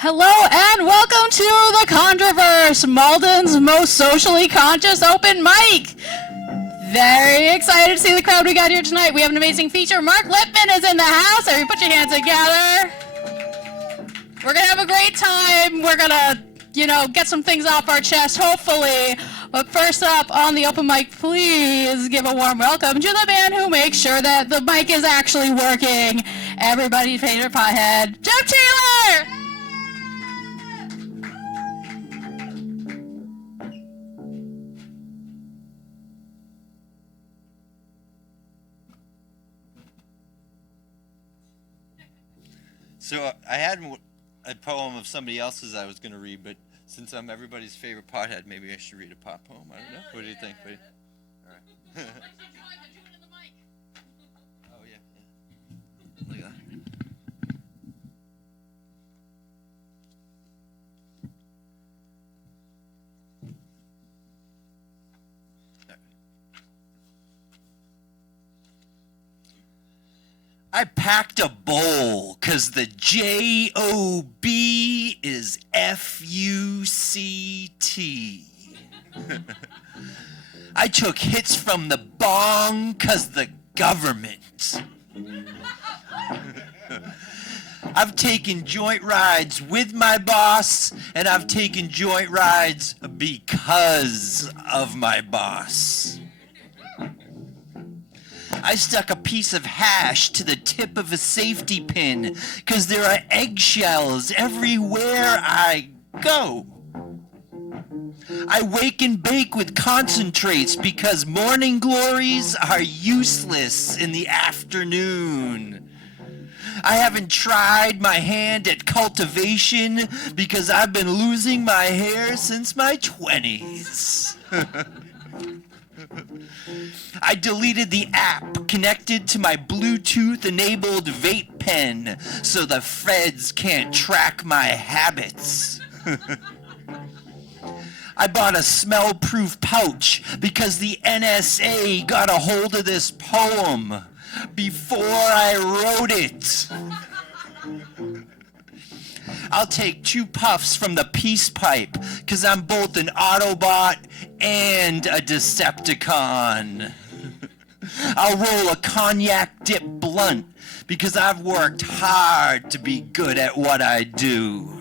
Hello and welcome to the Contro-Verse, Malden's most socially conscious open mic. Very excited to see the crowd we got here tonight. We have an amazing feature. Mark Lipman is in the house. Everybody put your hands together. We're going to have a great time. We're going to, get some things off our chest, hopefully. But first up on the open mic, please give a warm welcome to the man who makes sure that the mic is actually working. Everybody's favorite pothead, Jeff Taylor! So I had a poem of somebody else's I was going to read, but since I'm everybody's favorite pothead, maybe I should read a pot poem. I don't know. What do you think? All right. Oh, yeah. Look at that. I packed a bowl because the J-O-B is F-U-C-T. I took hits from the bong because the government. I've taken joint rides with my boss, and I've taken joint rides because of my boss. I stuck a piece of hash to the tip of a safety pin because there are eggshells everywhere I go. I wake and bake with concentrates because morning glories are useless in the afternoon. I haven't tried my hand at cultivation because I've been losing my hair since my 20s. I deleted the app connected to my Bluetooth-enabled vape pen so the feds can't track my habits. I bought a smell-proof pouch because the NSA got a hold of this poem before I wrote it. I'll take 2 puffs from the peace pipe because I'm both an Autobot and a Decepticon. I'll roll a cognac dip blunt because I've worked hard to be good at what I do.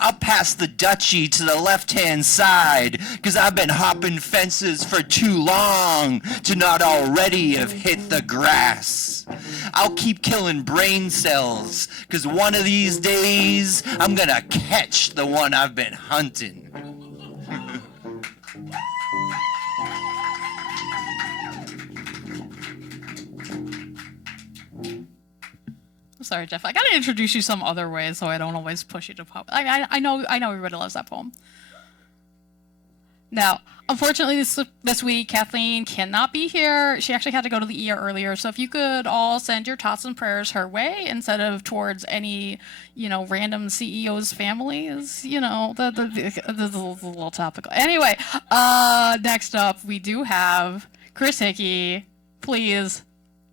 I'll pass the duchy to the left-hand side because I've been hopping fences for too long to not already have hit the grass. I'll keep killing brain cells because one of these days I'm gonna catch the one I've been hunting. Sorry, Jeff. I gotta introduce you some other way so I don't always push you to pop. I know everybody loves that poem. Now, unfortunately, this week Kathleen cannot be here. She actually had to go to the ER earlier. So if you could all send your thoughts and prayers her way instead of towards any, random CEO's families. That's a little topical. Anyway, next up we do have Chris Hickey. Please.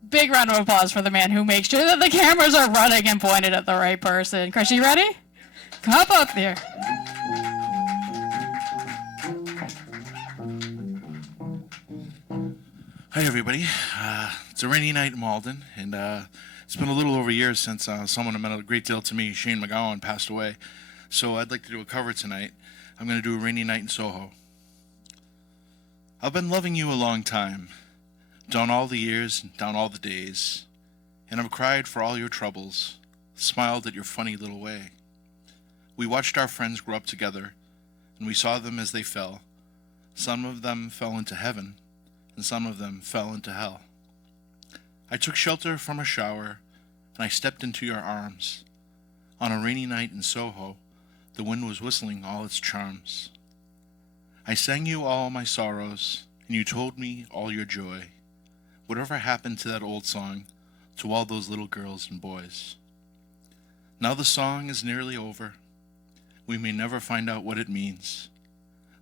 Big round of applause for the man who makes sure that the cameras are running and pointed at the right person. Chris, you ready? Come up there. Hi, everybody. It's a rainy night in Malden, and it's been a little over a year since someone who meant a great deal to me, Shane McGowan, passed away. So I'd like to do a cover tonight. I'm going to do A Rainy Night in Soho. I've been loving you a long time. Down all the years, down all the days. and have cried for all your troubles, smiled at your funny little way. We watched our friends grow up together, and we saw them as they fell. Some of them fell into heaven, and some of them fell into hell. I took shelter from a shower, and I stepped into your arms. On a rainy night in Soho, the wind was whistling all its charms. I sang you all my sorrows, and you told me all your joy. Whatever happened to that old song, to all those little girls and boys? Now the song is nearly over. We may never find out what it means,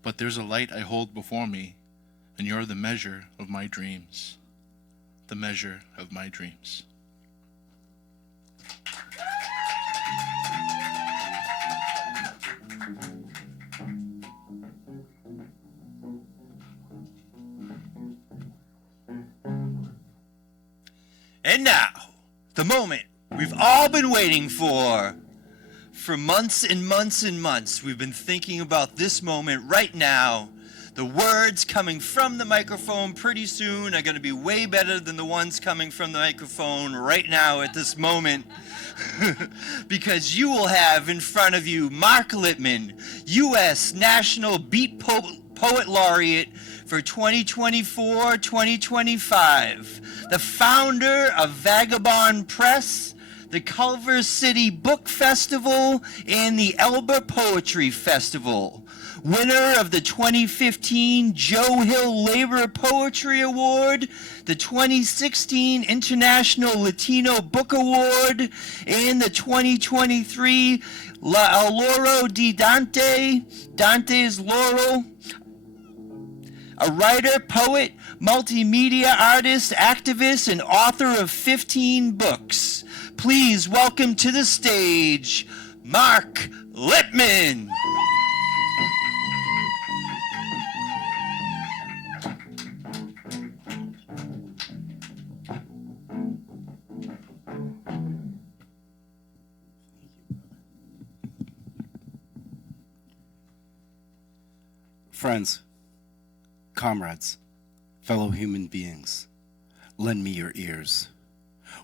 but there's a light I hold before me, and you're the measure of my dreams. The measure of my dreams. And now, the moment we've all been waiting for. For months and months and months, we've been thinking about this moment right now. The words coming from the microphone pretty soon are going to be way better than the ones coming from the microphone right now at this moment. Because you will have in front of you Mark Lipman, U.S. National Beat Poet Laureate for 2024-2025, the founder of Vagabond Press, the Culver City Book Festival, and the Elba Poetry Festival. Winner of the 2015 Joe Hill Labor Poetry Award, the 2016 International Latino Book Award, and the 2023 L'Alloro di Dante, Dante's Laurel. A writer, poet, multimedia artist, activist, and author of 15 books. Please welcome to the stage, Mark Lipman. Friends, comrades, fellow human beings, lend me your ears.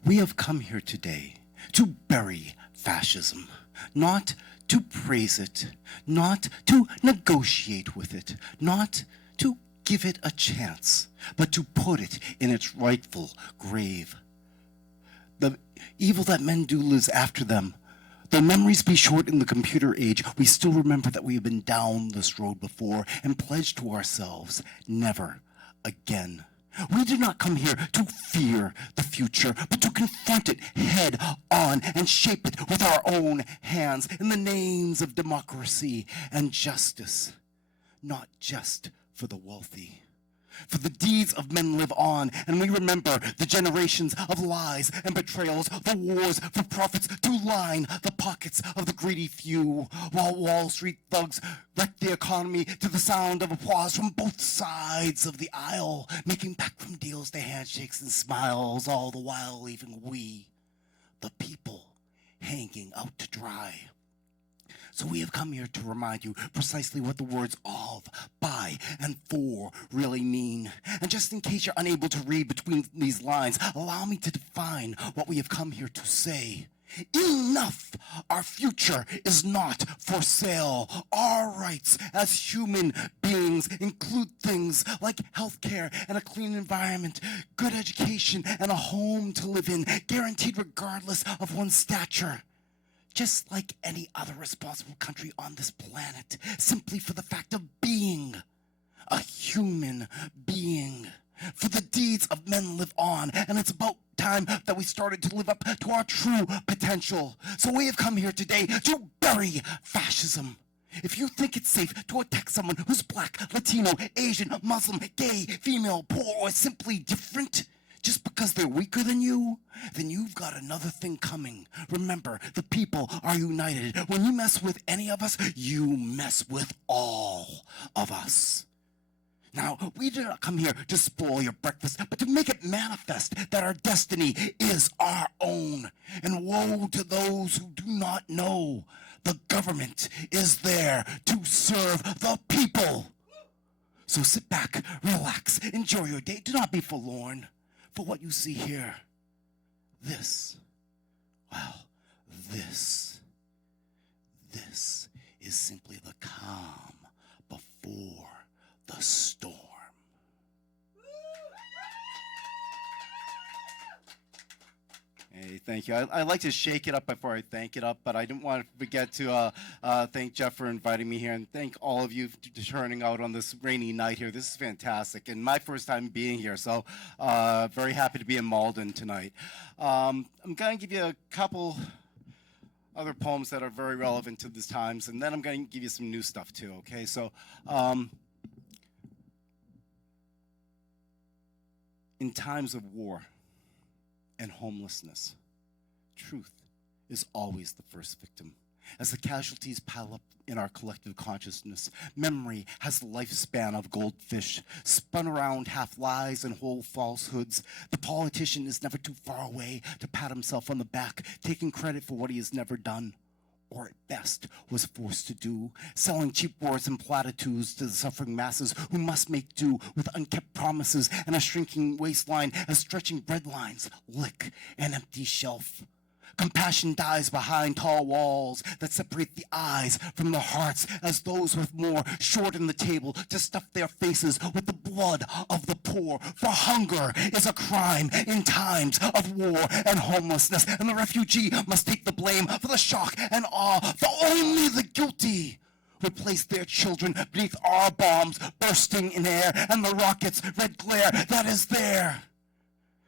We have come here today to bury fascism, not to praise it, not to negotiate with it, not to give it a chance, but to put it in its rightful grave. The evil that men do lives after them. Though memories be short in the computer age, we still remember that we have been down this road before and pledge to ourselves never again. We did not come here to fear the future, but to confront it head on and shape it with our own hands in the names of democracy and justice, not just for the wealthy. For the deeds of men live on, and we remember the generations of lies and betrayals, the wars for profits to line the pockets of the greedy few, while Wall Street thugs wreck the economy to the sound of applause from both sides of the aisle, making back from deals to handshakes and smiles, all the while leaving we, the people, hanging out to dry. So we have come here to remind you precisely what the words of, by, and for really mean. And just in case you're unable to read between these lines, allow me to define what we have come here to say. Enough! Our future is not for sale. Our rights as human beings include things like health care and a clean environment, good education and a home to live in, guaranteed regardless of one's stature. Just like any other responsible country on this planet, simply for the fact of being a human being. For the deeds of men live on, and it's about time that we started to live up to our true potential. So we have come here today to bury fascism. If you think it's safe to attack someone who's black, Latino, Asian, Muslim, gay, female, poor, or simply different, just because they're weaker than you, then you've got another thing coming. Remember, the people are united. When you mess with any of us, you mess with all of us. Now, we did not come here to spoil your breakfast, but to make it manifest that our destiny is our own. And woe to those who do not know. The government is there to serve the people. So sit back, relax, enjoy your day. Do not be forlorn. For what you see here, This, well, this is simply the calm before the storm. Hey, thank you. I like to shake it up before I thank it up, but I didn't want to forget to thank Jeff for inviting me here, and thank all of you for turning out on this rainy night here. This is fantastic, and my first time being here, so very happy to be in Malden tonight. I'm going to give you a couple other poems that are very relevant to these times, and then I'm going to give you some new stuff too, okay? So, in times of war and homelessness, truth is always the first victim. As the casualties pile up in our collective consciousness, memory has the lifespan of goldfish, spun around half lies and whole falsehoods. The politician is never too far away to pat himself on the back, taking credit for what he has never done, or at best was forced to do, selling cheap words and platitudes to the suffering masses who must make do with unkept promises and a shrinking waistline as stretching bread lines lick an empty shelf. Compassion dies behind tall walls that separate the eyes from the hearts as those with more shorten the table to stuff their faces with the blood of the poor. For hunger is a crime in times of war and homelessness, and the refugee must take the blame for the shock and awe, for only the guilty would place their children beneath our bombs bursting in air and the rocket's red glare that is there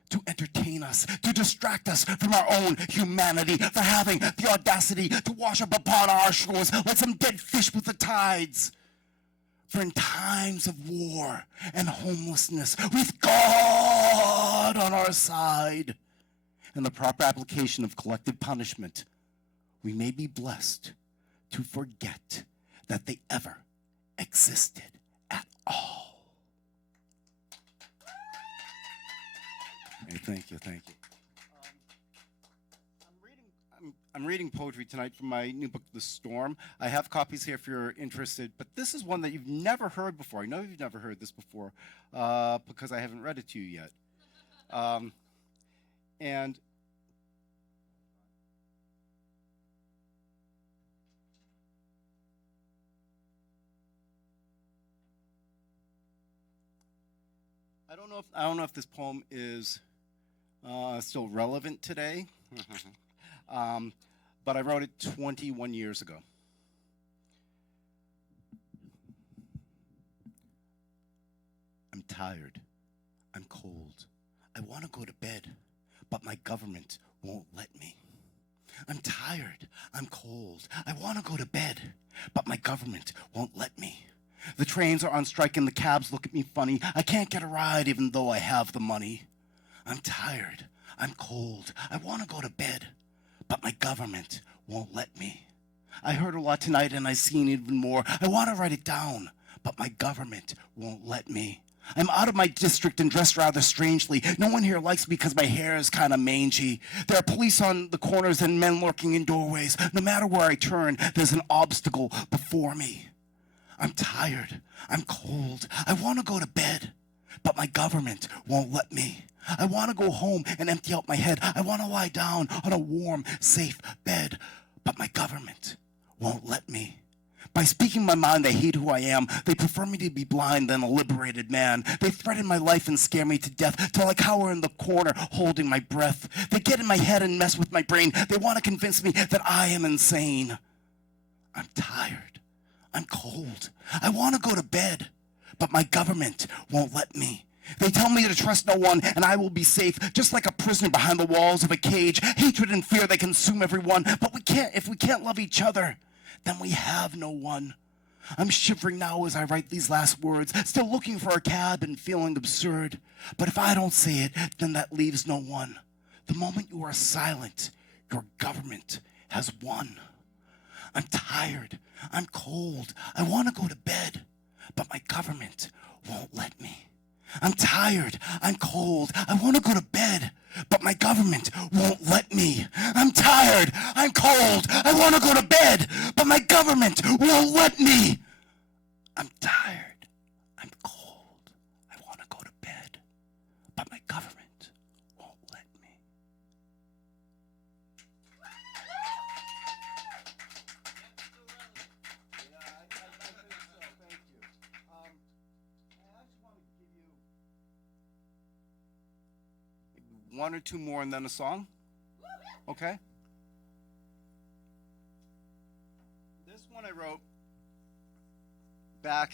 to entertain us, to distract us from our own humanity, for having the audacity to wash up upon our shores like some dead fish with the tides. For in times of war and homelessness, with God on our side and the proper application of collective punishment, we may be blessed to forget that they ever existed at all. Hey, thank you. I'm reading poetry tonight from my new book, The Storm. I have copies here if you're interested, but this is one that you've never heard before. I know you've never heard this before because I haven't read it to you yet. And I don't know if this poem is still relevant today, but I wrote it 21 years ago. I'm tired. I'm cold. I want to go to bed, but my government won't let me. I'm tired. I'm cold. I want to go to bed, but my government won't let me. The trains are on strike and the cabs look at me funny. I can't get a ride even though I have the money. I'm tired. I'm cold. I want to go to bed, but my government won't let me. I heard a lot tonight and I've seen even more. I want to write it down, but my government won't let me. I'm out of my district and dressed rather strangely. No one here likes me because my hair is kind of mangy. There are police on the corners and men lurking in doorways. No matter where I turn, there's an obstacle before me. I'm tired. I'm cold. I want to go to bed, but my government won't let me. I want to go home and empty out my head. I want to lie down on a warm, safe bed, but my government won't let me. By speaking my mind, they hate who I am. They prefer me to be blind than a liberated man. They threaten my life and scare me to death till I cower in the corner holding my breath. They get in my head and mess with my brain. They want to convince me that I am insane. I'm tired. I'm cold. I want to go to bed, but my government won't let me. They tell me to trust no one and I will be safe, just like a prisoner behind the walls of a cage. Hatred and fear, they consume everyone, but if we can't love each other, then we have no one. I'm shivering now as I write these last words, still looking for a cab and feeling absurd. But if I don't say it, then that leaves no one. The moment you are silent, your government has won. I'm tired. I'm cold. I want to go to bed, but my government won't let me. I'm tired. I'm cold. I want to go to bed, but my government won't let me. I'm tired. I'm cold. I want to go to bed, but my government won't let me. I'm tired. I'm cold. I want to go to bed, but my government won't let me. one or two more and then a song? Okay. This one I wrote back,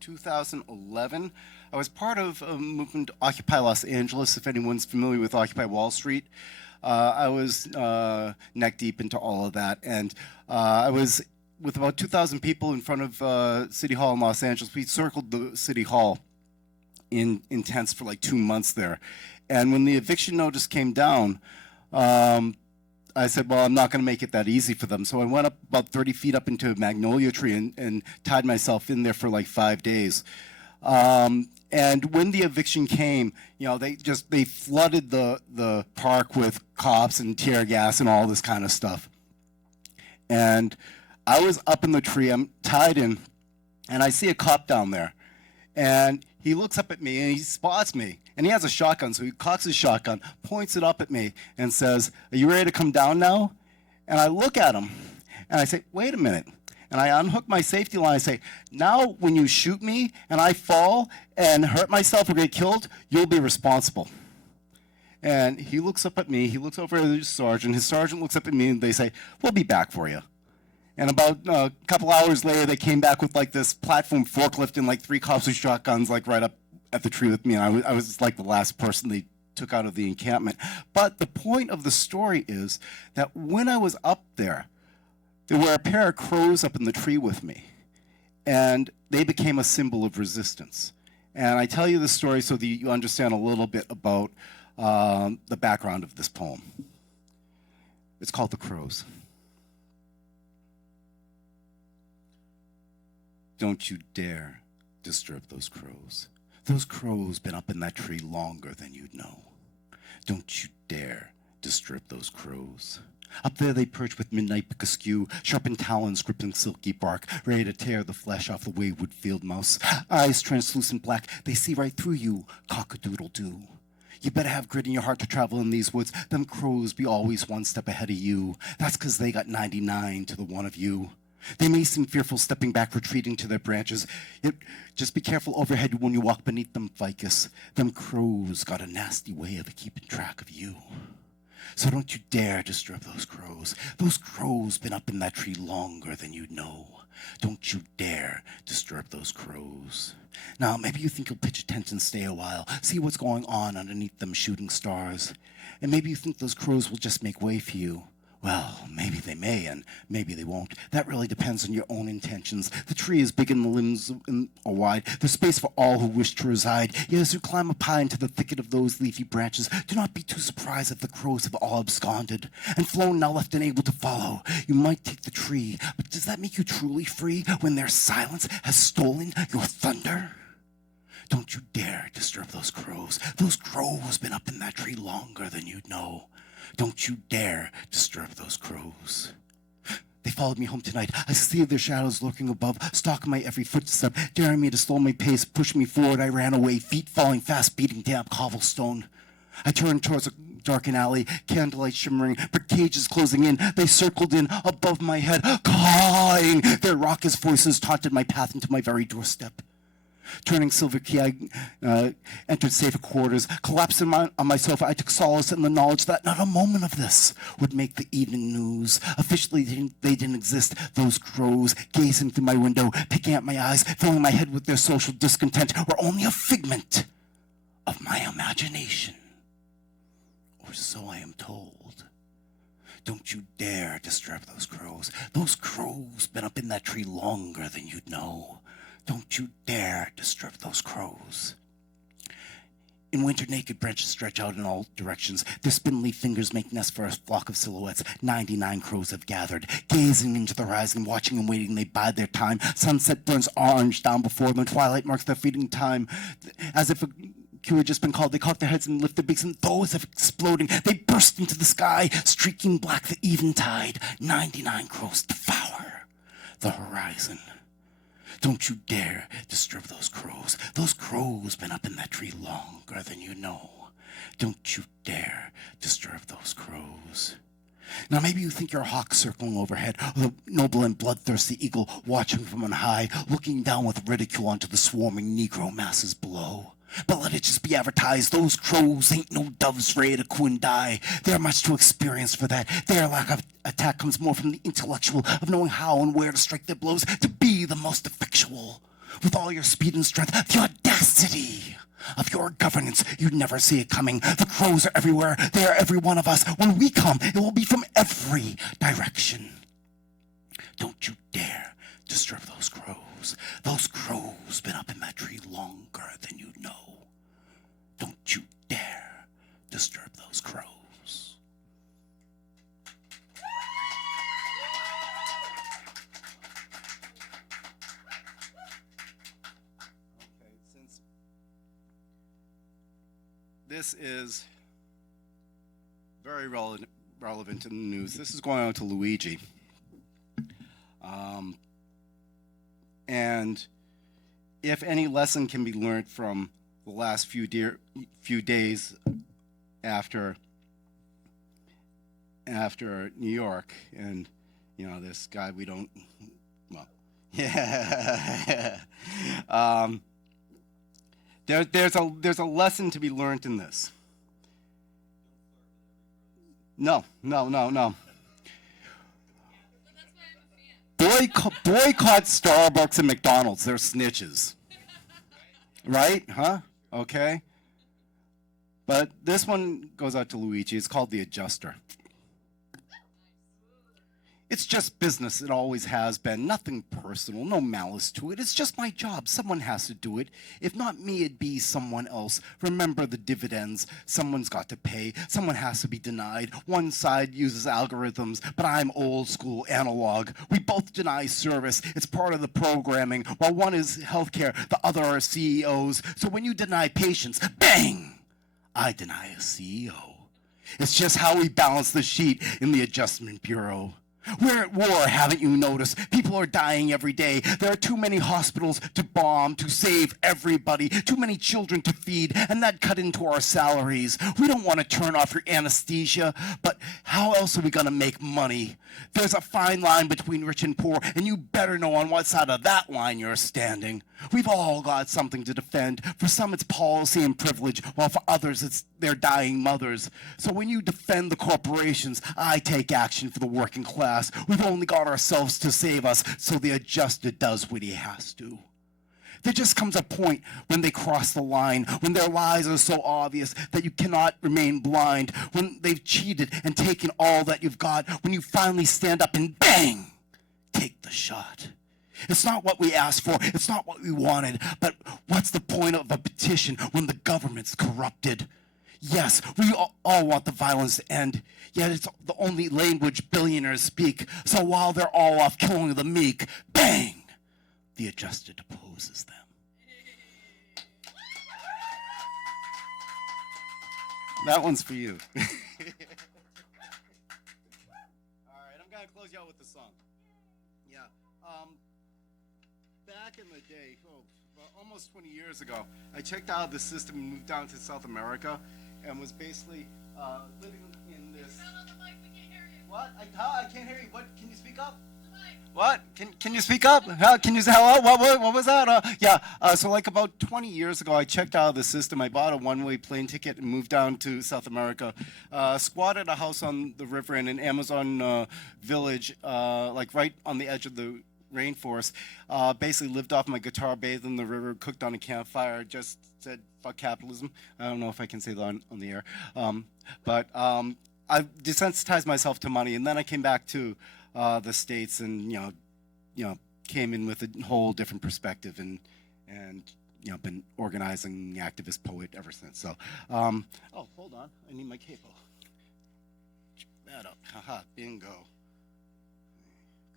2011. I was part of a movement to Occupy Los Angeles, if anyone's familiar with Occupy Wall Street. I was neck deep into all of that, and I was with about 2,000 people in front of City Hall in Los Angeles. We circled the City Hall in tents for like 2 months there. And when the eviction notice came down, I said, well, I'm not going to make it that easy for them. So I went up about 30 feet up into a magnolia tree and tied myself in there for like 5 days. And when the eviction came, you know, they flooded the park with cops and tear gas and all this kind of stuff. And I was up in the tree, I'm tied in, and I see a cop down there. And he looks up at me and he spots me. And he has a shotgun, so he cocks his shotgun, points it up at me, and says, "Are you ready to come down now?" And I look at him, and I say, "Wait a minute." And I unhook my safety line. I say, "Now when you shoot me and I fall and hurt myself or get killed, you'll be responsible." And he looks up at me. He looks over at his sergeant. His sergeant looks up at me, and they say, "We'll be back for you." And about a couple hours later, they came back with like this platform forklift and like 3 cops with shotguns like right up at the tree with me. And I was like the last person they took out of the encampment. But the point of the story is that when I was up there were a pair of crows up in the tree with me. And they became a symbol of resistance. And I tell you this story so that you understand a little bit about the background of this poem. It's called The Crows. Don't you dare disturb those crows. Those crows been up in that tree longer than you'd know. Don't you dare disturb those crows. Up there they perch with midnight pick askew, sharpened talons gripping silky bark, ready to tear the flesh off the wayward field mouse. Eyes translucent black, they see right through you, cock-a-doodle-doo. You better have grit in your heart to travel in these woods. Them crows be always one step ahead of you. That's 'cause they got 99 to the one of you. They may seem fearful stepping back, retreating to their branches. Yet just be careful overhead when you walk beneath them, ficus. Them crows got a nasty way of keeping track of you. So don't you dare disturb those crows. Those crows been up in that tree longer than you'd know. Don't you dare disturb those crows. Now, maybe you think you'll pitch a tent and stay a while, see what's going on underneath them shooting stars. And maybe you think those crows will just make way for you. Well, maybe they may, and maybe they won't. That really depends on your own intentions. The tree is big and the limbs are wide. There's space for all who wish to reside. Yet as you climb up high into the thicket of those leafy branches, do not be too surprised if the crows have all absconded and flown, now left unable to follow. You might take the tree, but does that make you truly free when their silence has stolen your thunder? Don't you dare disturb those crows. Those crows been up in that tree longer than you'd know. Don't you dare disturb those crows. They followed me home tonight. I see their shadows lurking above, stalking my every footstep, daring me to slow my pace, push me forward. I ran away, feet falling fast, beating damp cobblestone. I turned towards a darkened alley, candlelight shimmering, brick cages closing in. They circled in above my head, cawing. Their raucous voices taunted my path into my very doorstep. Turning silver key, I entered safer quarters. Collapsing on my sofa, I took solace in the knowledge that not a moment of this would make the evening news. Officially, they didn't exist. Those crows gazing through my window, picking at my eyes, filling my head with their social discontent, were only a figment of my imagination. Or so I am told. Don't you dare disturb those crows. Those crows been up in that tree longer than you'd know. Don't you dare disturb those crows. In winter, naked branches stretch out in all directions. Their spindly fingers make nests for a flock of silhouettes. 99 crows have gathered, gazing into the horizon, watching and waiting. They bide their time. Sunset burns orange down before them. Twilight marks their feeding time. As if a cue had just been called, they cock their heads and lift their beaks, and though as if exploding, they burst into the sky, streaking black the eventide. 99 crows devour the horizon. Don't you dare disturb those crows. Those crows been up in that tree longer than you know. Don't you dare disturb those crows. Now maybe you think you're a hawk circling overhead, or the noble and bloodthirsty eagle watching from on high, looking down with ridicule onto the swarming Negro masses below. But let it just be advertised, those crows ain't no doves ready to coo and die. They're much too experienced for that. Their lack of attack comes more from the intellectual of knowing how and where to strike their blows to be the most effectual. With all your speed and strength, the audacity of your governance, you'd never see it coming. The crows are everywhere, they are every one of us. When we come, it will be from every direction. Don't you dare disturb those crows. Those crows been up in that tree longer than you know. Don't you dare disturb those crows. Okay, since this is very relevant to the news, this is going on to Luigi. And if any lesson can be learned from the last few days after New York, and this guy we don't, well, yeah, there's a lesson to be learned in this. No. Boycott Starbucks and McDonald's. They're snitches. Right? Huh? Okay. But this one goes out to Luigi. It's called The Adjuster. It's just business. It always has been. Nothing personal. No malice to it. It's just my job. Someone has to do it. If not me, it'd be someone else. Remember the dividends. Someone's got to pay. Someone has to be denied. One side uses algorithms, but I'm old school analog. We both deny service. It's part of the programming. While one is healthcare, the other are CEOs. So when you deny patients, bang! I deny a CEO. It's just how we balance the sheet in the Adjustment Bureau. We're at war, haven't you noticed? People are dying every day. There are too many hospitals to bomb, to save everybody, too many children to feed, and that cut into our salaries. We don't want to turn off your anesthesia, but how else are we going to make money? There's a fine line between rich and poor, and you better know on what side of that line you're standing. We've all got something to defend. For some, it's policy and privilege, while for others, it's their dying mothers. So when you defend the corporations, I take action for the working class. We've only got ourselves to save us, so the adjuster does what he has to. There just comes a point when they cross the line, when their lies are so obvious that you cannot remain blind, when they've cheated and taken all that you've got, when you finally stand up and bang, take the shot. It's not what we asked for, it's not what we wanted, but what's the point of a petition when the government's corrupted? Yes, we all want the violence to end, yet it's the only language billionaires speak. So while they're all off killing the meek, bang, the adjuster deposes them. That one's for you. All right, I'm going to close you out with the song. Yeah. Back in the day, about almost 20 years ago, I checked out the system and moved down to South America and was basically living in this... What? I can't hear you. What? Can you speak up? What? Can you speak up? Can you say hello? What was that? So like about 20 years ago, I checked out of the system. I bought a one-way plane ticket and moved down to South America. Squatted a house on the river in an Amazon village, like right on the edge of the rainforest. Basically lived off my guitar, bathed in the river, cooked on a campfire, just said, fuck capitalism. I don't know if I can say that on the air. But I desensitized myself to money, and then I came back to the States and, came in with a whole different perspective and been organizing activist poet ever since. So, oh, hold on. I need my capo. Check that up. Haha, bingo.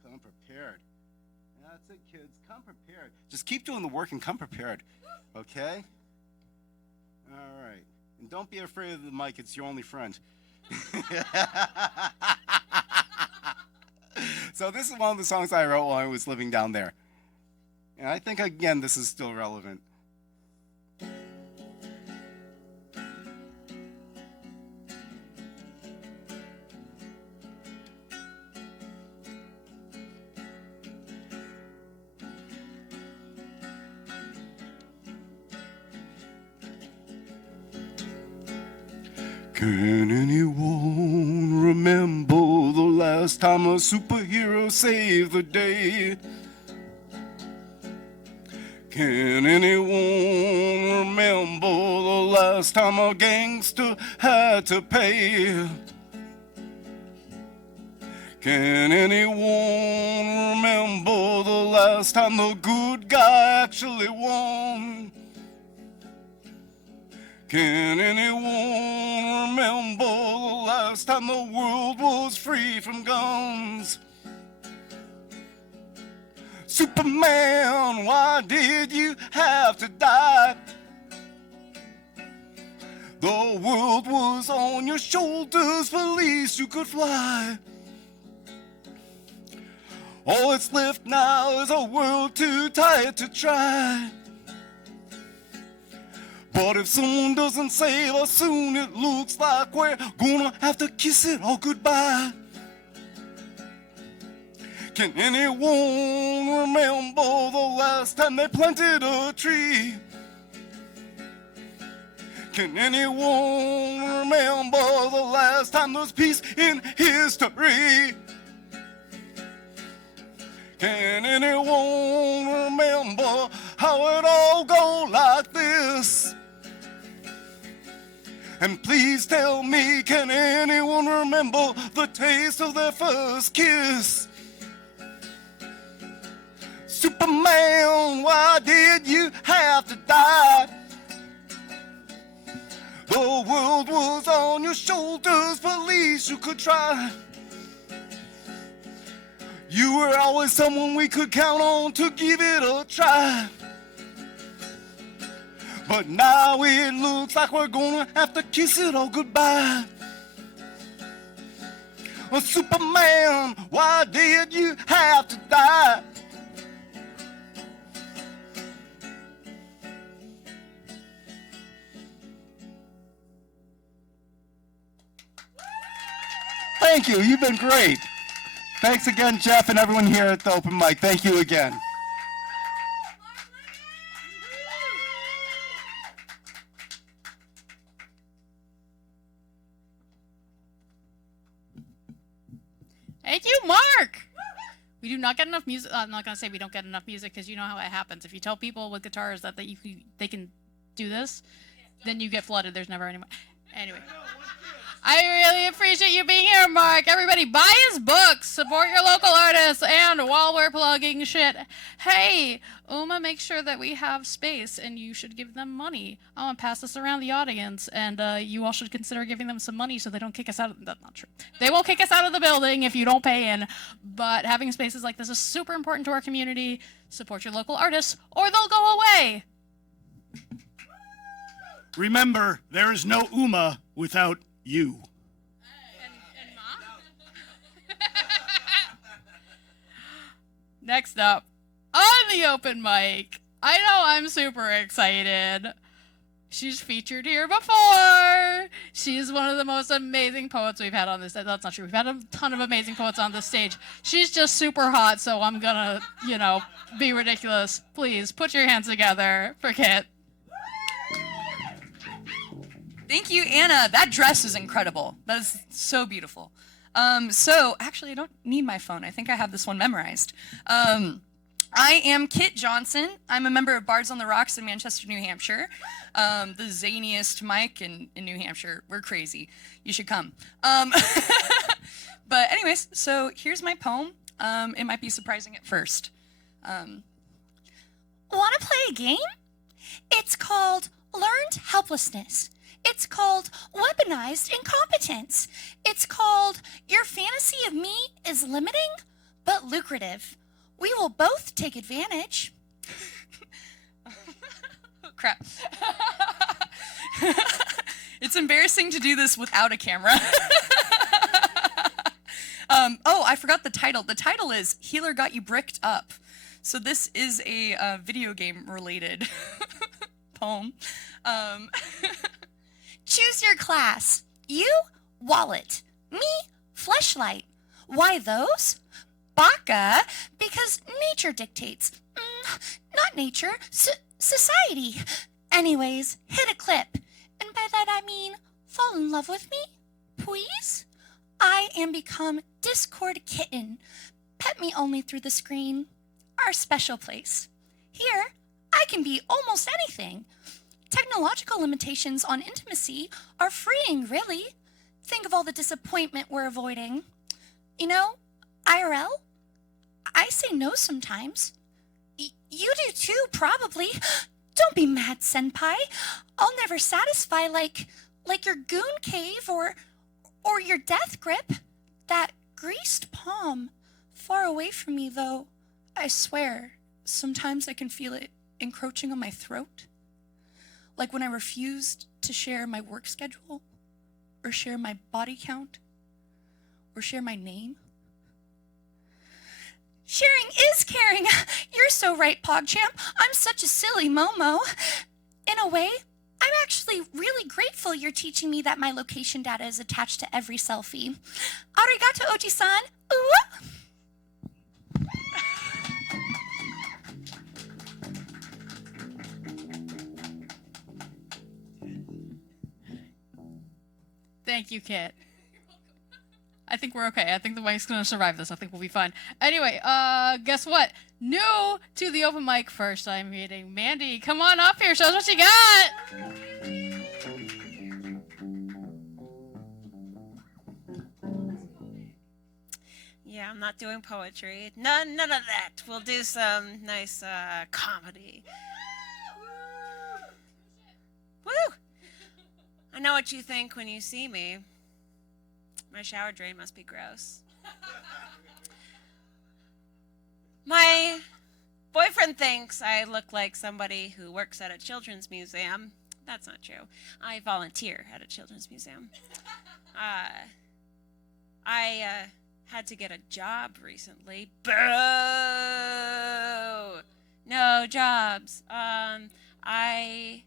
Come prepared. That's it, kids. Come prepared. Just keep doing the work and come prepared. Okay? All right. And don't be afraid of the mic. It's your only friend. So this is one of the songs I wrote while I was living down there. And I think, again, this is still relevant. Can anyone remember the last time a superhero saved the day? Can anyone remember the last time a gangster had to pay? Can anyone remember the last time the good guy actually won? Can anyone remember the last time the world was free from guns? Superman, why did you have to die? The world was on your shoulders, but at least you could fly. All that's left now is a world too tired to try. But if someone doesn't save us soon, it looks like we're gonna have to kiss it all goodbye. Can anyone remember the last time they planted a tree? Can anyone remember the last time there's peace in history? Can anyone remember how it all go like this? And please tell me, can anyone remember the taste of their first kiss? Superman, why did you have to die? The world was on your shoulders, but at least you could try. You were always someone we could count on to give it a try. But now it looks like we're gonna have to kiss it all goodbye. Oh, Superman, why did you have to die? Thank you, you've been great. Thanks again, Jeff, and everyone here at the open mic. Thank you again. Thank you, Mark. We do not get enough music. I'm not going to say we don't get enough music because you know how it happens. If you tell people with guitars that they can do this, then you get flooded. There's never any more. Anyway. I really appreciate you being here, Mark. Everybody, buy his books, support your local artists, and while we're plugging shit, hey, Uma makes sure that we have space, and you should give them money. I want to pass this around the audience, and you all should consider giving them some money so they don't kick us out of... That's not true. They won't kick us out of the building if you don't pay in, but having spaces like this is super important to our community. Support your local artists, or they'll go away. Remember, there is no Uma without you. And Mom? Next up, on the open mic, I know I'm super excited. She's featured here before. She's one of the most amazing poets we've had on this. That's not true. We've had a ton of amazing poets on this stage. She's just super hot, so I'm gonna, be ridiculous. Please, put your hands together for Kit. Thank you, Anna. That dress is incredible. That is so beautiful. Actually, I don't need my phone. I think I have this one memorized. I am Kit Johnson. I'm a member of Bards on the Rocks in Manchester, New Hampshire. The zaniest mic in New Hampshire. We're crazy. You should come. But anyways, so here's my poem. It might be surprising at first. Want to play a game? It's called Learned Helplessness. It's called Weaponized Incompetence. It's called Your Fantasy of Me is Limiting, but Lucrative. We will both take advantage. Oh, crap. It's embarrassing to do this without a camera. I forgot the title. The title is Healer Got You Bricked Up. So this is a video game related poem. Choose your class. You, wallet. Me, fleshlight. Why those? Baka, because nature dictates. Not nature, society. Anyways, hit a clip. And by that I mean fall in love with me, please? I am become Discord Kitten. Pet me only through the screen. Our special place. Here, I can be almost anything. Technological limitations on intimacy are freeing, really. Think of all the disappointment we're avoiding. You know, IRL, I say no sometimes. You do too, probably. Don't be mad, senpai. I'll never satisfy like your goon cave or your death grip. That greased palm. Far away from me, though. I swear, sometimes I can feel it encroaching on my throat. Like when I refused to share my work schedule, or share my body count, or share my name. Sharing is caring. You're so right, PogChamp. I'm such a silly Momo. In a way, I'm actually really grateful you're teaching me that my location data is attached to every selfie. Arigato, Oji-san. Ooh. Thank you, Kit. I think we're okay. I think the mic's gonna survive this. I think we'll be fine. Anyway, guess what? New to the open mic first time meeting. Mandy, come on up here. Show us what you got. Yeah, I'm not doing poetry. None of that. We'll do some nice comedy. Woo! I know what you think when you see me. My shower drain must be gross. My boyfriend thinks I look like somebody who works at a children's museum. That's not true. I volunteer at a children's museum. I had to get a job recently. Boo! No jobs. I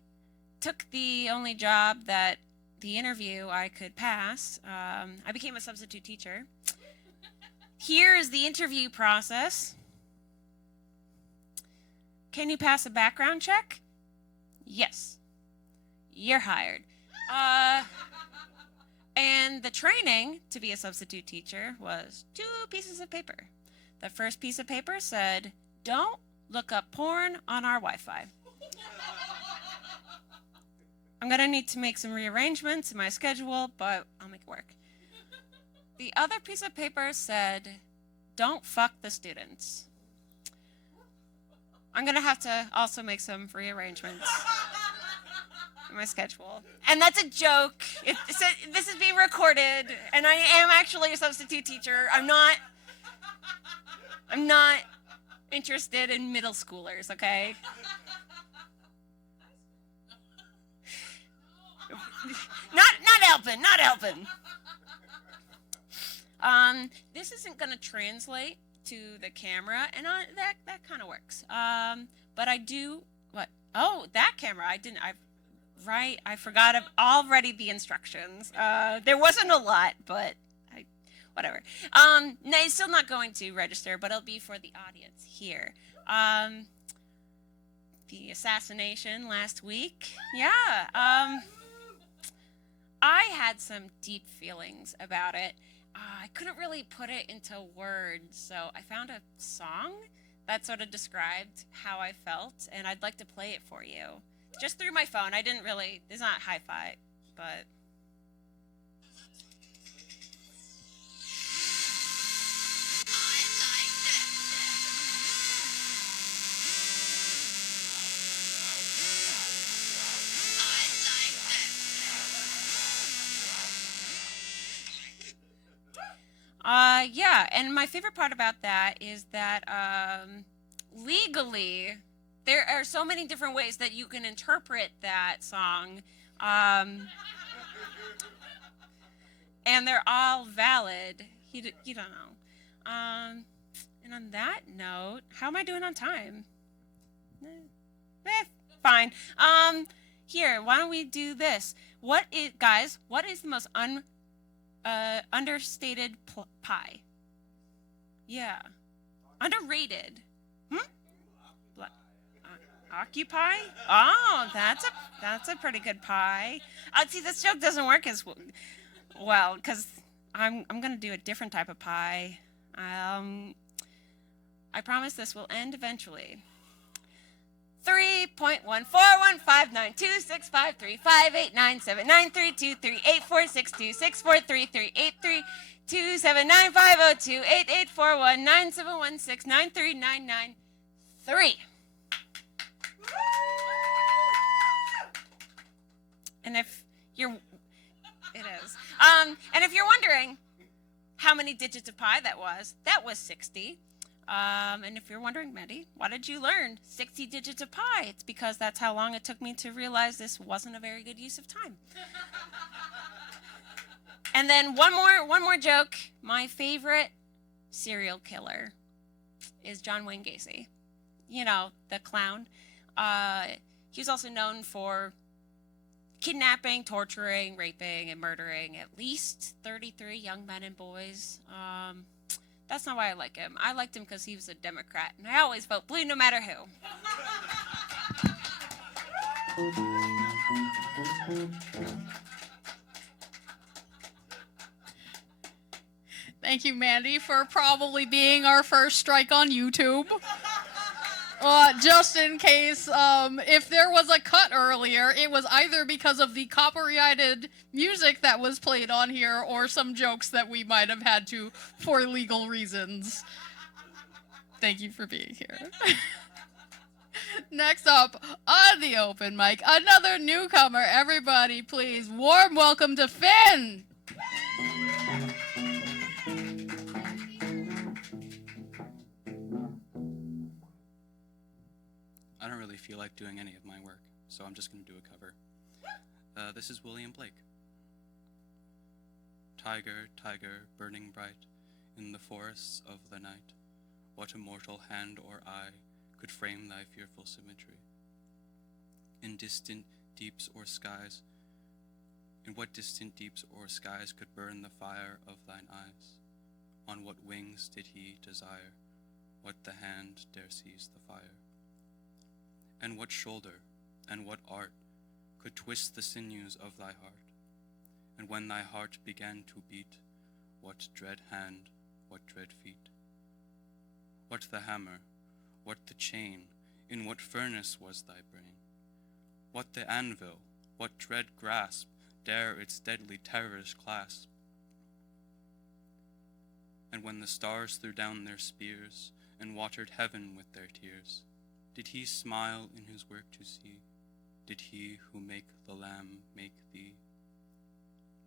took the only job that the interview I could pass. I became a substitute teacher. Here is the interview process. Can you pass a background check? Yes. You're hired. And the training to be a substitute teacher was 2 pieces of paper. The first piece of paper said, don't look up porn on our Wi-Fi. I'm going to need to make some rearrangements in my schedule, but I'll make it work. The other piece of paper said, don't fuck the students. I'm going to have to also make some rearrangements in my schedule. And that's a joke. This is being recorded, and I am actually a substitute teacher. I'm not interested in middle schoolers, okay? Not helping. This isn't gonna translate to the camera, and that kind of works. But I do what? Oh, that camera. I forgot already the instructions. There wasn't a lot, but whatever. No, it's still not going to register, but it'll be for the audience here. The assassination last week. Yeah. I had some deep feelings about it. I couldn't really put it into words, so I found a song that sort of described how I felt, and I'd like to play it for you. Just through my phone. It's not hi-fi, but... Yeah, and my favorite part about that is that legally, there are so many different ways that you can interpret that song, and they're all valid. You don't know. And on that note, how am I doing on time? Fine. Here, why don't we do this? What is the most understated pie? Yeah. Underrated. Occupy? Oh, that's a pretty good pie. See, this joke doesn't work as well because I'm gonna do a different type of pie. I promise this will end eventually. 3.14151358967932384627950288419716939993. And if you're, it is. And if you're wondering how many digits of pi that was 60. And if you're wondering, Maddie, why did you learn 60 digits of pi? It's because that's how long it took me to realize this wasn't a very good use of time. And then one more joke. My favorite serial killer is John Wayne Gacy. You know, the clown. He was also known for kidnapping, torturing, raping, and murdering at least 33 young men and boys. That's not why I like him. I liked him because he was a Democrat, and I always vote blue no matter who. Thank you, Mandy, for probably being our first strike on YouTube. Just in case, if there was a cut earlier, it was either because of the copyrighted music that was played on here or some jokes that we might have had to for legal reasons. Thank you for being here. Next up on the open mic, another newcomer. Everybody, please, warm welcome to Finn. I don't really feel like doing any of my work, so I'm just going to do a cover. This is William Blake. Tiger, tiger, burning bright in the forests of the night, what immortal hand or eye could frame thy fearful symmetry? In what distant deeps or skies could burn the fire of thine eyes? On what wings did he desire? What the hand dare seize the fire? And what shoulder, and what art, could twist the sinews of thy heart? And when thy heart began to beat, what dread hand, what dread feet? What the hammer, what the chain, in what furnace was thy brain? What the anvil, what dread grasp, dare its deadly terrors clasp? And when the stars threw down their spears, and watered heaven with their tears, did he smile in his work to see? Did he who make the lamb make thee?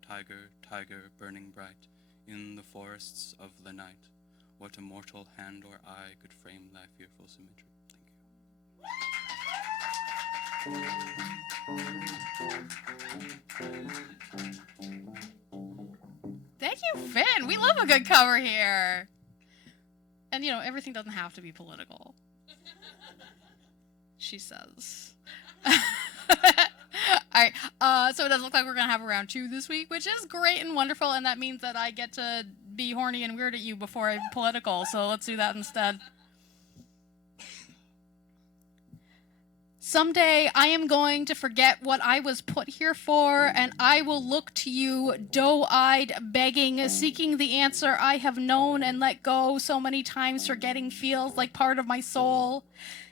Tiger, tiger, burning bright in the forests of the night, what immortal hand or eye could frame thy fearful symmetry? Thank you, Finn. We love a good cover here. And, you know, everything doesn't have to be political. She says. Alright, so it does look like we're going to have a round 2 this week, which is great and wonderful, and that means that I get to be horny and weird at you before I'm political, so let's do that instead. Someday I am going to forget what I was put here for, and I will look to you, doe-eyed, begging, seeking the answer I have known and let go so many times forgetting feels like part of my soul.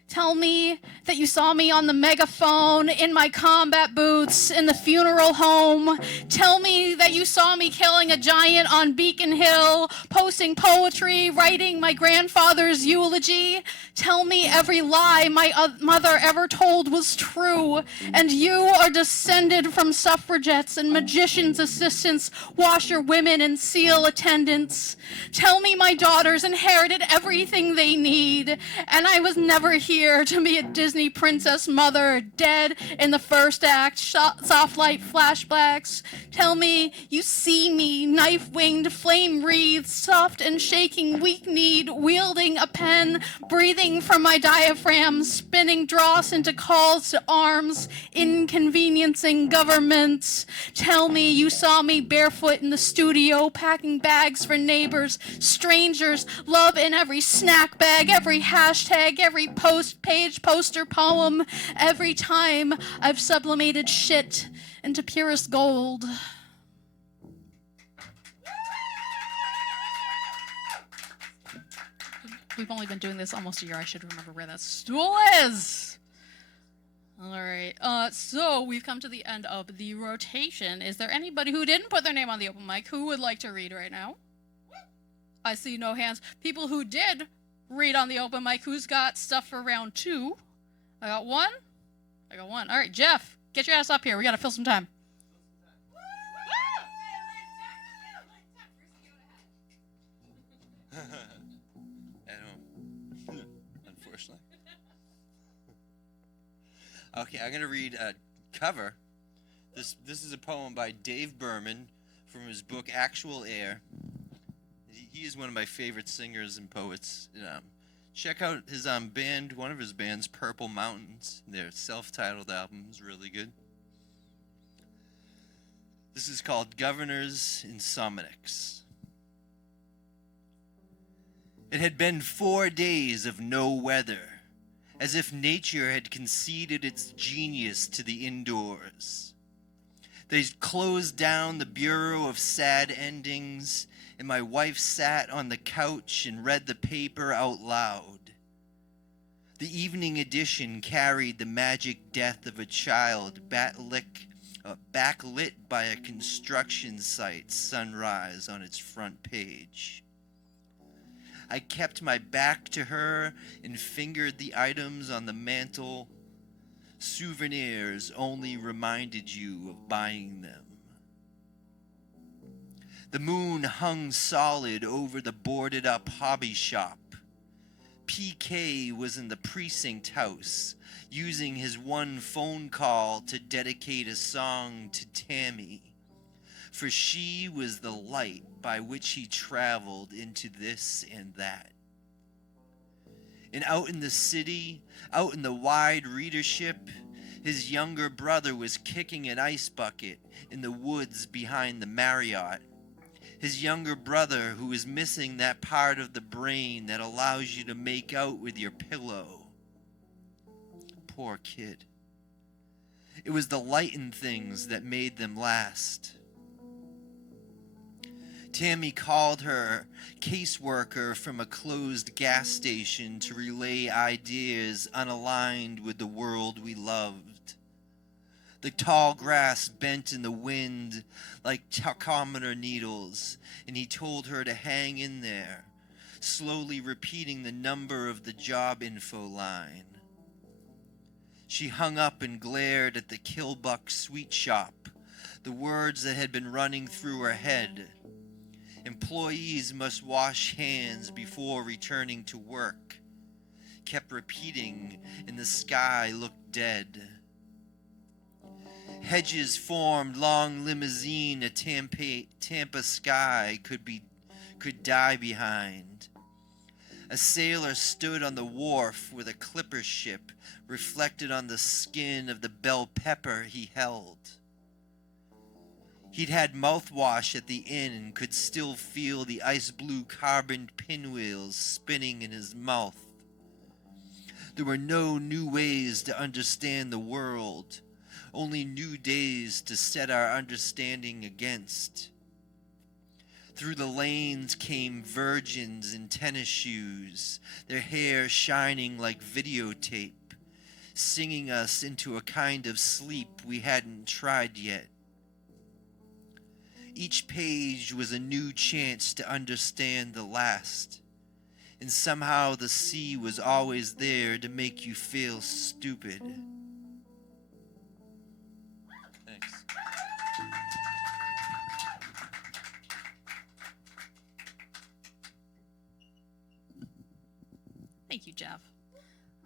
Tell me that you saw me on the megaphone, in my combat boots, in the funeral home. Tell me that you saw me killing a giant on Beacon Hill, posting poetry, writing my grandfather's eulogy. Tell me every lie my mother ever told was true, and you are descended from suffragettes and magicians' assistants, washerwomen and seal attendants. Tell me my daughters inherited everything they need, and I was never here to be a Disney princess mother, dead in the first act, soft light flashbacks. Tell me you see me, knife-winged, flame-wreathed, soft and shaking, weak-kneed, wielding a pen, breathing from my diaphragm, spinning dross into calls to arms, inconveniencing governments. Tell me you saw me barefoot in the studio, packing bags for neighbors, strangers, love in every snack bag, every hashtag, every post, first page poster poem every time I've sublimated shit into purest gold. We've only been doing this almost a year. I should remember where that stool is. All right. So we've come to the end of the rotation. Is there anybody who didn't put their name on the open mic who would like to read right now? I see no hands. People who did read on the open mic, who's got stuff for round 2? I got one. All right, Jeff, get your ass up here. We got to fill some time. Unfortunately. Okay, I'm going to read a cover. This is a poem by Dave Berman from his book Actual Air. He is one of my favorite singers and poets. Check out his band, one of his bands, Purple Mountains. Their self-titled album is really good. This is called Governors Insomniacs. It had been 4 days of no weather, as if nature had conceded its genius to the indoors. They closed down the Bureau of Sad Endings, and my wife sat on the couch and read the paper out loud. The evening edition carried the magic death of a child backlit by a construction site sunrise on its front page. I kept my back to her and fingered the items on the mantle. Souvenirs only reminded you of buying them. The moon hung solid over the boarded-up hobby shop. PK was in the precinct house, using his one phone call to dedicate a song to Tammy, for she was the light by which he traveled into this and that. And out in the city, out in the wide readership, his younger brother was kicking an ice bucket in the woods behind the Marriott. His younger brother who was missing that part of the brain that allows you to make out with your pillow. Poor kid. It was the lightened things that made them last. Tammy called her caseworker from a closed gas station to relay ideas unaligned with the world we loved. The tall grass bent in the wind like tachometer needles, and he told her to hang in there, slowly repeating the number of the job info line. She hung up and glared at the Killbuck sweet shop, the words that had been running through her head. Employees must wash hands before returning to work. Kept repeating, and the sky looked dead. Hedges formed long limousine a Tampa sky could die behind. A sailor stood on the wharf with a clipper ship reflected on the skin of the bell pepper he held. He'd had mouthwash at the inn and could still feel the ice blue carbon pinwheels spinning in his mouth. There were no new ways to understand the world, only new days to set our understanding against. Through the lanes came virgins in tennis shoes, their hair shining like videotape, singing us into a kind of sleep we hadn't tried yet. Each page was a new chance to understand the last, and somehow the sea was always there to make you feel stupid. Thanks. Thank you, Jeff.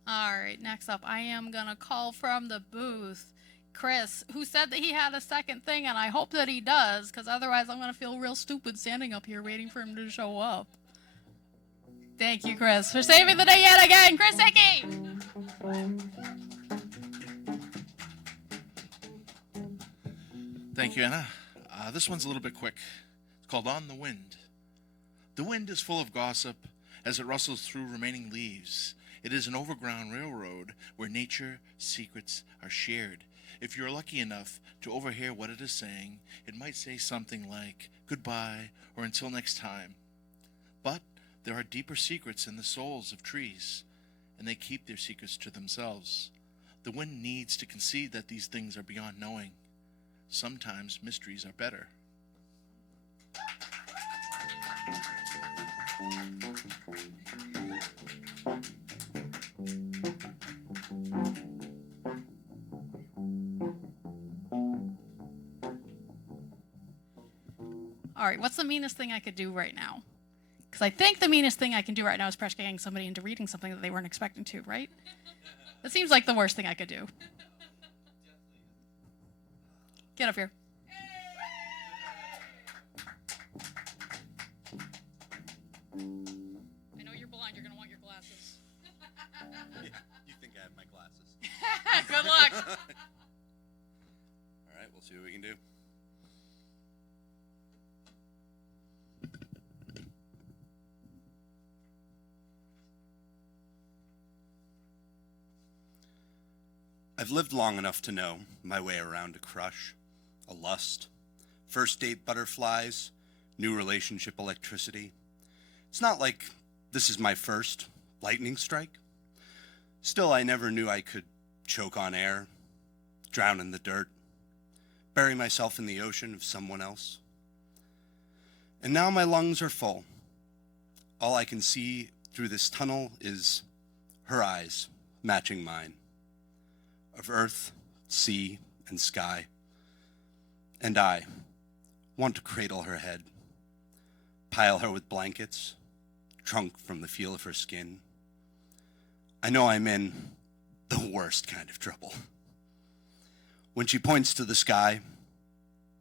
All right, next up, I am going to call from the booth Chris, who said that he had a second thing, and I hope that he does, because otherwise I'm going to feel real stupid standing up here waiting for him to show up. Thank you, Chris, for saving the day yet again. Chris Hickey! Thank you, Anna. This one's a little bit quick. It's called On the Wind. The wind is full of gossip as it rustles through remaining leaves It is an overground railroad where nature secrets are shared. If you're lucky enough to overhear what it is saying, it might say something like goodbye or until next time. But there are deeper secrets in the souls of trees, and they keep their secrets to themselves. The wind needs to concede that these things are beyond knowing. Sometimes mysteries are better. All right, what's the meanest thing I could do right now? Because I think the meanest thing I can do right now is pressure getting somebody into reading something that they weren't expecting to, right? That seems like the worst thing I could do. Get up here. I know you're blind. You're going to want your glasses. You think I have my glasses? Good luck. All right, we'll see what we can do. I've lived long enough to know my way around a crush, a lust, first date butterflies, new relationship electricity. It's not like this is my first lightning strike. Still, I never knew I could choke on air, drown in the dirt, bury myself in the ocean of someone else. And now my lungs are full. All I can see through this tunnel is her eyes matching mine, of earth, sea, and sky. And I want to cradle her head, pile her with blankets, drunk from the feel of her skin. I know I'm in the worst kind of trouble. When she points to the sky,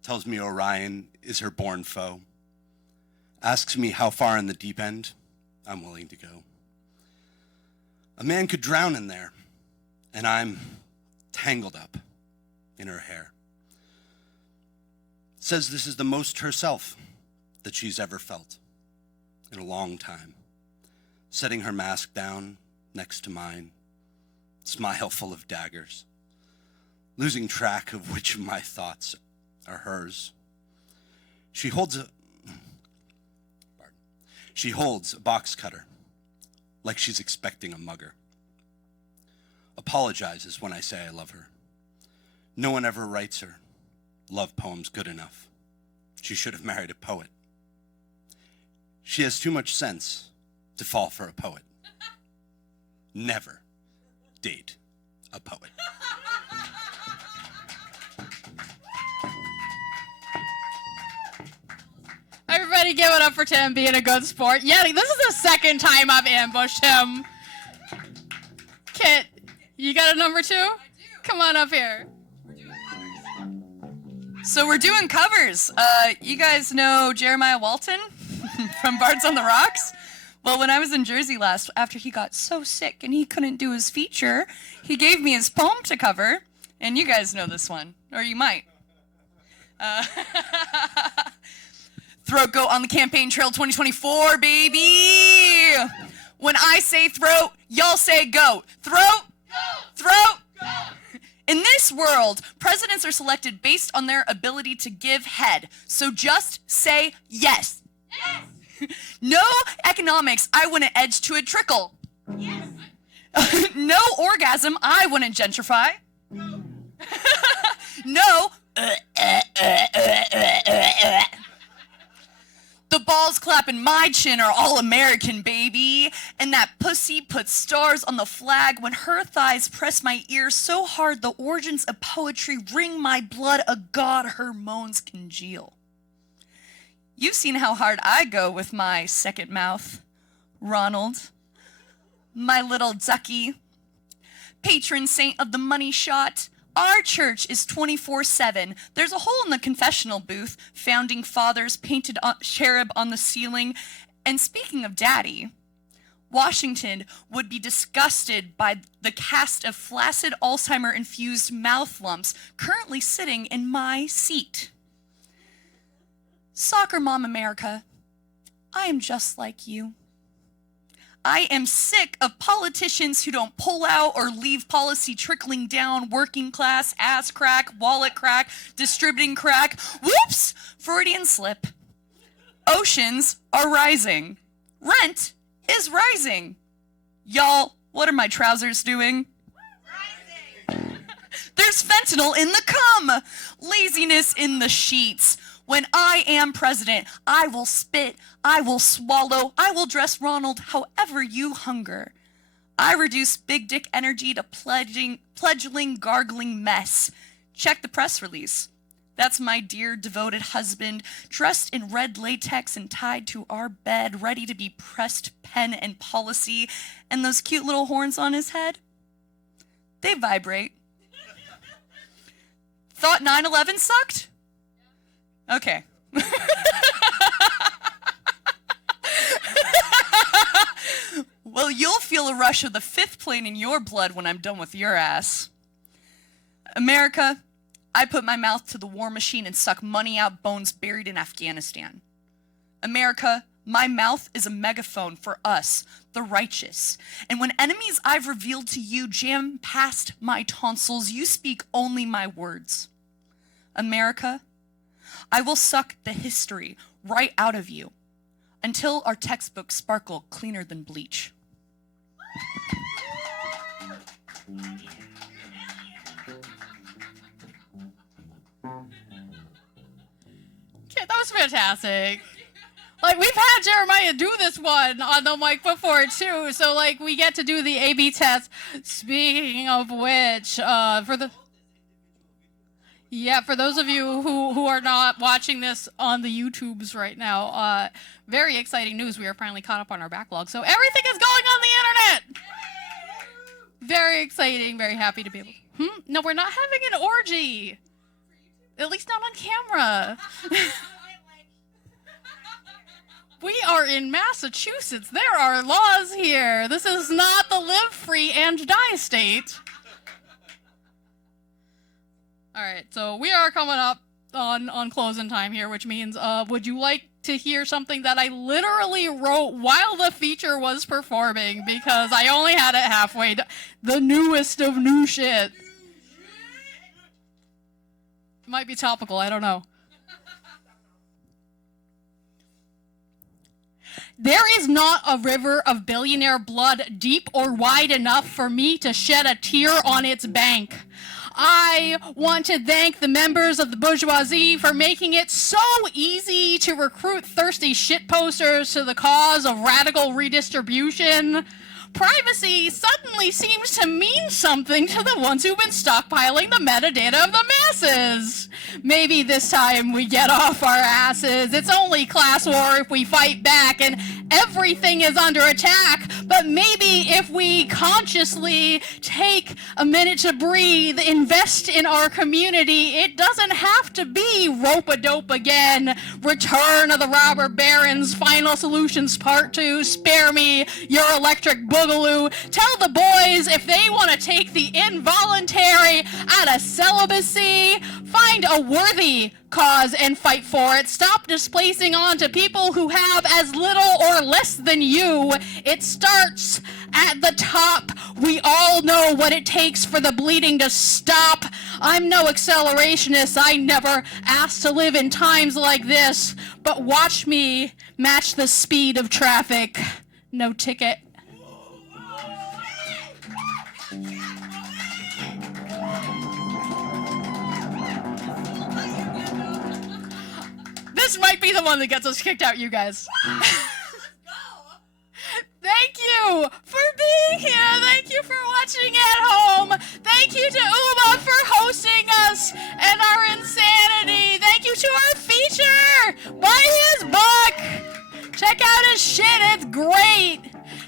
tells me Orion is her born foe, asks me how far in the deep end I'm willing to go. A man could drown in there, and I'm tangled up in her hair. Says this is the most herself that she's ever felt in a long time. Setting her mask down next to mine, smile full of daggers, losing track of which of my thoughts are hers. She holds a box cutter like she's expecting a mugger. Apologizes when I say I love her. No one ever writes her love poems good enough. She should have married a poet. She has too much sense to fall for a poet. Never date a poet. Everybody give it up for Tim being a good sport. Yeah, this is the second time I've ambushed him. Kit, you got a number 2? I do. Come on up here. So we're doing covers. You guys know Jeremiah Walton from Bards on the Rocks? Well, when I was in Jersey last, after he got so sick and he couldn't do his feature, he gave me his poem to cover, and you guys know this one, or you might. Throat Goat on the Campaign Trail 2024, baby! When I say throat, y'all say goat. Throat, throat. In this world, presidents are selected based on their ability to give head. So just say yes. Yes. No economics, I wouldn't edge to a trickle. Yes. No orgasm, I wouldn't gentrify. No. No. The balls clapping my chin are all American, baby. And that pussy puts stars on the flag when her thighs press my ears so hard the origins of poetry wring my blood, a god her moans congeal. You've seen how hard I go with my second mouth, Ronald, my little ducky, patron saint of the money shot. Our church is 24/7. There's a hole in the confessional booth, founding fathers painted cherub on the ceiling. And speaking of daddy, Washington would be disgusted by the cast of flaccid Alzheimer-infused mouth lumps currently sitting in my seat. Soccer mom America, I am just like you. I am sick of politicians who don't pull out or leave policy trickling down working class, ass crack, wallet crack, distributing crack. Whoops! Freudian slip. Oceans are rising. Rent is rising. Y'all, what are my trousers doing? Rising. There's fentanyl in the cum. Laziness in the sheets. When I am president, I will spit, I will swallow, I will dress Ronald however you hunger. I reduce big dick energy to pledgling, gargling mess. Check the press release. That's my dear devoted husband, dressed in red latex and tied to our bed, ready to be pressed pen and policy. And those cute little horns on his head, they vibrate. Thought 9/11 sucked? Okay. Well, you'll feel a rush of the fifth plane in your blood when I'm done with your ass. America, I put my mouth to the war machine and suck money out bones buried in Afghanistan. America, my mouth is a megaphone for us, the righteous. And when enemies I've revealed to you jam past my tonsils, you speak only my words. America, I will suck the history right out of you until our textbooks sparkle cleaner than bleach. Okay, that was fantastic. Like, we've had Jeremiah do this one on the mic before, too, so, like, we get to do the A/B test. Speaking of which, for those of you who are not watching this on the YouTubes right now, very exciting news. We are finally caught up on our backlog, so everything is going on the internet. Very exciting, very happy to be able. No, we're not having an orgy. At least not on camera. We are in Massachusetts. There are laws here. This is not the live free and die state. All right, so we are coming up on closing time here, which means, would you like to hear something that I literally wrote while the feature was performing, because I only had it halfway done. The newest of new shit. Might be topical, I don't know. There is not a river of billionaire blood deep or wide enough for me to shed a tear on its bank. I want to thank the members of the bourgeoisie for making it so easy to recruit thirsty shitposters to the cause of radical redistribution. Privacy suddenly seems to mean something to the ones who've been stockpiling the metadata of the masses. Maybe this time we get off our asses. It's only class war if we fight back and everything is under attack. But maybe if we consciously take a minute to breathe, invest in our community, it doesn't have to be rope-a-dope again. Return of the Robber Barons, Final Solutions Part 2, Spare Me, Your Electric Boogaloo. Tell the boys if they want to take the involuntary out of celibacy, find a worthy cause and fight for it. Stop displacing onto people who have as little or less than you. It starts at the top. We all know what it takes for the bleeding to stop. I'm no accelerationist. I never asked to live in times like this. But watch me match the speed of traffic. No ticket. This might be the one that gets us kicked out, you guys. Thank you for being here. Thank you for watching at home. Thank you to Uma for hosting us and our insanity. Thank you to our feature. Buy his book. Check out his shit. It's great.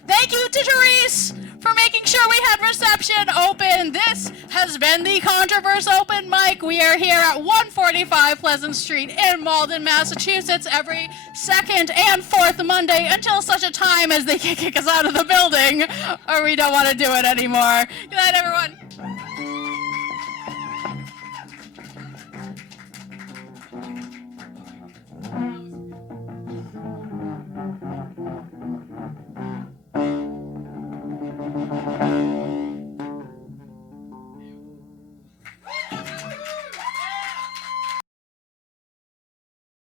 Thank you to Therese for making sure we had reception open. This has been the Contro-Verse Open Mic. We are here at 145 Pleasant Street in Malden, Massachusetts every second and fourth Monday until such a time as they can kick us out of the building or we don't want to do it anymore. Good night, everyone.